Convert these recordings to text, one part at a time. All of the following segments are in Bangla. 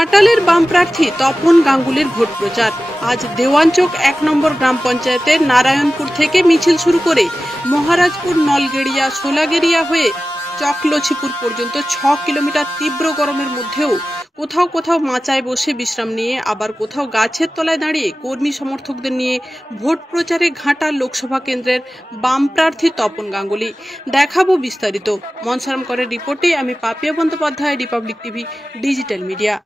ঘাটালের বাম প্রার্থী তপন গাঙ্গুলির ভোট প্রচার। আজ দেওয়ানচক ১ নম্বর গ্রাম পঞ্চায়েতের নারায়ণপুর থেকে মিছিল শুরু করে মহারাজপুর, নলগেড়িয়া, সোলাগেড়িয়া হয়ে চকলছিপুর পর্যন্ত ৬ কিলোমিটার তীব্র গরমের মধ্যেও কোথাও কোথাও মাচায় বসে বিশ্রাম নিয়ে, আবার কোথাও গাছের তলায় দাঁড়িয়ে কর্মী সমর্থকদের নিয়ে ভোট প্রচারে ঘাটাল লোকসভা কেন্দ্রের বাম প্রার্থী তপন গাঙ্গুলি। দেখাবো বিস্তারিত। মনসারাম করের রিপোর্টে আমি Papiya Bandyopadhyay, Republic TV digital media.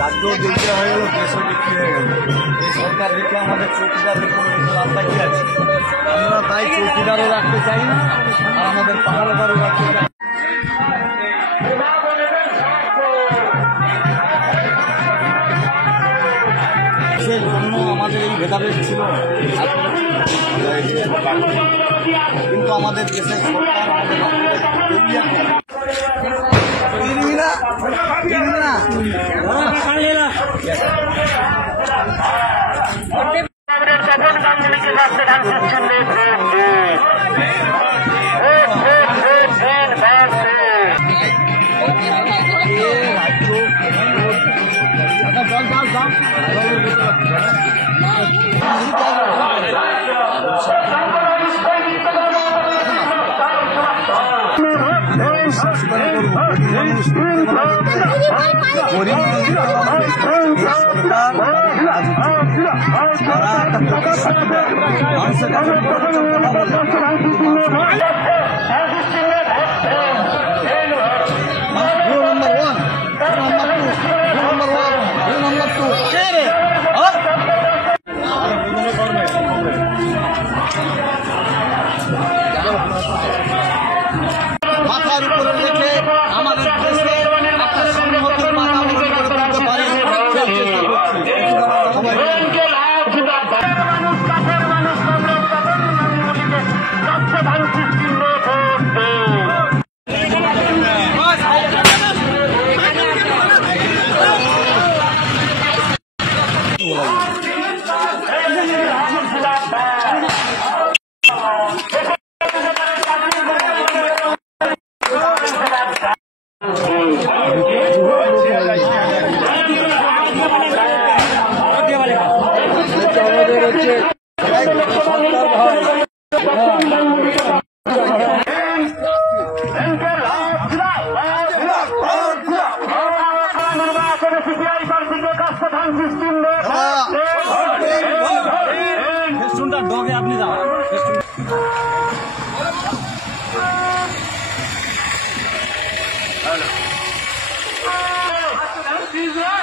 রাজ্য দিকটা হয়ে গেল, দেশও বিক্রি হয়ে গেল। এই সরকার দিকে আমাদের চৌকিদার রাস্তা কি আছে? আমরা তাই চৌকিদারও রাখতে চাই না, আর আমাদের পাহাড়দারও রাখতে চাই না। দেশের জন্য আমাদের এই ভেদাভেদ ছিল, কিন্তু আমাদের দেশের সরকার মাথার উপরে রেখে আমাদের দেশে একটা সংহতির বাতাবরণ করে তুলতে পারি।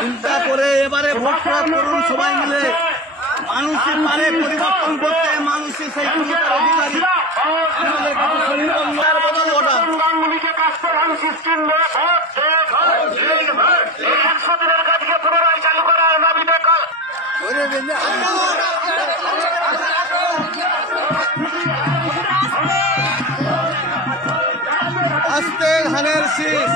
চিন্তা করে এবারে ভোট করুন সবাই মিলে। মানুষের পারে পরিবর্তন করতে, মানুষের সেই অধিকারী আমাদের বদল ওটা আস্তে ধানের শীষ